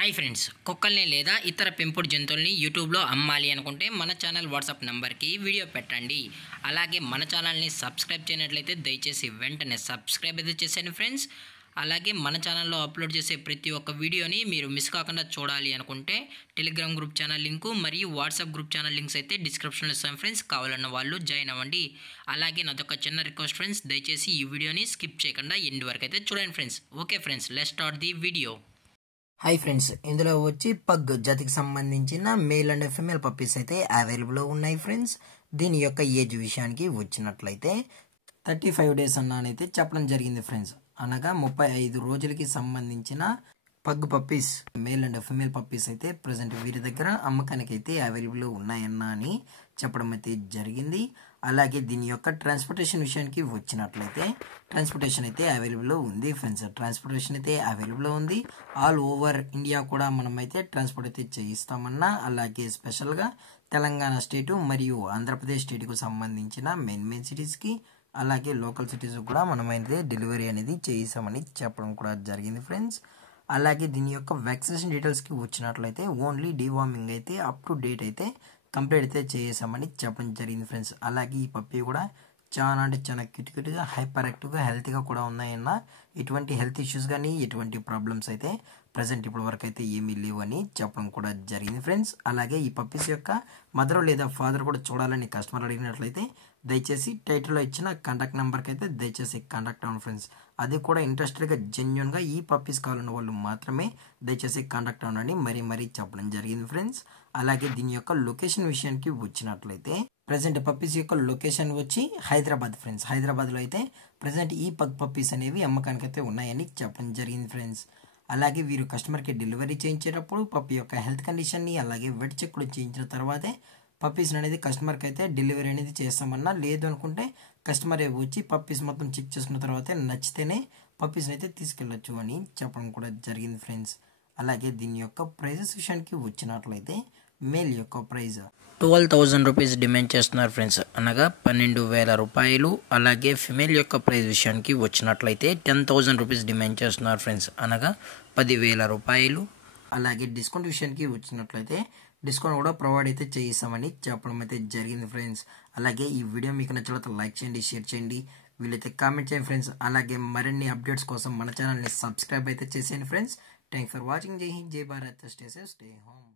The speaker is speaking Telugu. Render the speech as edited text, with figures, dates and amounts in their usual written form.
హాయ్ ఫ్రెండ్స్, కుక్కల్ని లేదా ఇతర పెంపుడు జంతువుల్ని యూట్యూబ్లో అమ్మాలి అనుకుంటే మన ఛానల్ వాట్సాప్ నెంబర్కి వీడియో పెట్టండి. అలాగే మన ఛానల్ని సబ్స్క్రైబ్ చేయనట్లయితే దయచేసి వెంటనే సబ్స్క్రైబ్ అయితే చేసేయండి ఫ్రెండ్స్. అలాగే మన ఛానల్లో అప్లోడ్ చేసే ప్రతి ఒక్క వీడియోని మీరు మిస్ కాకుండా చూడాలి అనుకుంటే టెలిగ్రామ్ గ్రూప్ ఛానల్ లింకు మరియు వాట్సాప్ గ్రూప్ ఛానల్ లింక్స్ అయితే డిస్క్రిప్షన్లో ఇస్తాం ఫ్రెండ్స్. కావాలన్న వాళ్ళు జాయిన్ అవ్వండి. అలాగే నాదొక చిన్న రిక్వెస్ట్ ఫ్రెండ్స్, దయచేసి ఈ వీడియోని స్కిప్ చేయకుండా ఎండ్ వరకు అయితే చూడండి friends. Okay friends, let's start the video. Hi friends, ఇందులో వచ్చి పగ్ జాతికి సంబంధించిన మేల్ అండ్ ఫీమేల్ పప్పీస్ అయితే అవైలబుల్లో ఉన్నాయి ఫ్రెండ్స్. దీని యొక్క ఏజ్ విషయానికి వచ్చినట్లయితే 35 days అన్నానైతే చెప్పడం జరిగింది ఫ్రెండ్స్. అనగా 35 రోజులకి సంబంధించిన pug puppies male and female puppies అయితే ప్రజెంట్ వీరి దగ్గర అమ్మకానికి అయితే అవైలబుల్లో ఉన్నాయన్నా అని చెప్పడం అయితే జరిగింది. అలాగే దీని యొక్క ట్రాన్స్పోర్టేషన్ విషయానికి వచ్చినట్లయితే ట్రాన్స్పోర్టేషన్ అయితే అవైలబుల్లో ఉంది ఫ్రెండ్స్. ట్రాన్స్పోర్టేషన్ అయితే అవైలబుల్లో ఉంది. ఆల్ ఓవర్ ఇండియా కూడా మనమైతే ట్రాన్స్పోర్ట్ అయితే చేయిస్తామన్నా. అలాగే స్పెషల్గా తెలంగాణ స్టేటు మరియు ఆంధ్రప్రదేశ్ స్టేట్కు సంబంధించిన మెయిన్ సిటీస్కి అలాగే లోకల్ సిటీస్ కూడా మనమైతే డెలివరీ అనేది చేయిస్తామని చెప్పడం కూడా జరిగింది ఫ్రెండ్స్. అలాగే దీని యొక్క వ్యాక్సినేషన్ డీటెయిల్స్కి వచ్చినట్లయితే ఓన్లీ డీవార్మింగ్ అయితే అప్ టు డేట్ అయితే కంప్లీట్ అయితే చేసామని చెప్పడం జరిగింది ఫ్రెండ్స్. అలాగే ఈ పప్పీ కూడా చాలా అంటే చాలా క్యూట్గా హైపర్ యాక్టివ్గా హెల్తీగా కూడా ఉన్నాయన్న. ఎటువంటి హెల్త్ ఇష్యూస్ కానీ ఎటువంటి ప్రాబ్లమ్స్ అయితే ప్రజెంట్ ఇప్పటి వరకు అయితే ఏమీ లేవు అని చెప్పడం కూడా జరిగింది ఫ్రెండ్స్. అలాగే ఈ పప్పీస్ యొక్క మదర్ లేదా ఫాదర్ కూడా చూడాలని కస్టమర్ అడిగినట్లయితే దయచేసి టైటిల్లో ఇచ్చిన కాంటాక్ట్ నెంబర్కి అయితే దయచేసి కాంటాక్ట్ అవ్వండి ఫ్రెండ్స్. అది కూడా ఇంట్రెస్టెడ్గా జెన్యున్గా ఈ పప్పీస్ కావాలన్న వాళ్ళు మాత్రమే దయచేసి కాంటాక్ట్ అవ్వండి మరీ చెప్పడం జరిగింది ఫ్రెండ్స్. అలాగే దీని యొక్క లొకేషన్ విషయానికి వచ్చినట్లయితే ప్రజెంట్ పప్పీస్ యొక్క లొకేషన్ వచ్చి హైదరాబాద్ ఫ్రెండ్స్. హైదరాబాద్లో అయితే ప్రజెంట్ ఈ పగ్ పప్పీస్ అనేవి అమ్మకానికి అయితే ఉన్నాయని చెప్పడం జరిగింది ఫ్రెండ్స్. అలాగే వీరు కస్టమర్కి డెలివరీ చేయించేటప్పుడు పప్పీ యొక్క హెల్త్ కండిషన్ని అలాగే వెట్ చెక్లు చేయించిన తర్వాతే పప్పీస్ అనేది కస్టమర్కి అయితే డెలివరీ అనేది చేస్తామన్నా. లేదు అనుకుంటే కస్టమర్ వచ్చి పప్పీస్ మొత్తం చెక్ చేసుకున్న తర్వాతే నచ్చితేనే పప్పీస్ని అయితే తీసుకెళ్ళచ్చు అని చెప్పడం కూడా జరిగింది ఫ్రెండ్స్. అలాగే దీని యొక్క ప్రైజెస్ విషయానికి వచ్చినట్లయితే మేల్ యొక్క ప్రైజ్ 12,000 రూపీస్ డిమాండ్ చేస్తున్నారు ఫ్రెండ్స్, అనగా 12,000 రూపాయలు. అలాగే ఫిమేల్ యొక్క ప్రైజ్ విషయానికి వచ్చినట్లయితే 10,000 రూపీస్ డిమాండ్ చేస్తున్నారు ఫ్రెండ్స్, అనగా 10,000 రూపాయలు. అలాగే డిస్కౌంట్ విషయానికి వచ్చినట్లయితే డిస్కౌంట్ కూడా ప్రొవైడ్ అయితే చేయిస్తామని చెప్పడం అయితే జరిగింది ఫ్రెండ్స్. అలాగే ఈ వీడియో మీకు నచ్చినట్లయితే లైక్ చేయండి, షేర్ చేయండి, వీలైతే కామెంట్ చేయండి ఫ్రెండ్స్. అలాగే మరిన్ని అప్డేట్స్ కోసం మన ఛానల్ని సబ్స్క్రైబ్ అయితే చేసేయండి ఫ్రెండ్స్. Thanks for watching. జై హింద్, జై Bharat, stay safe, stay home.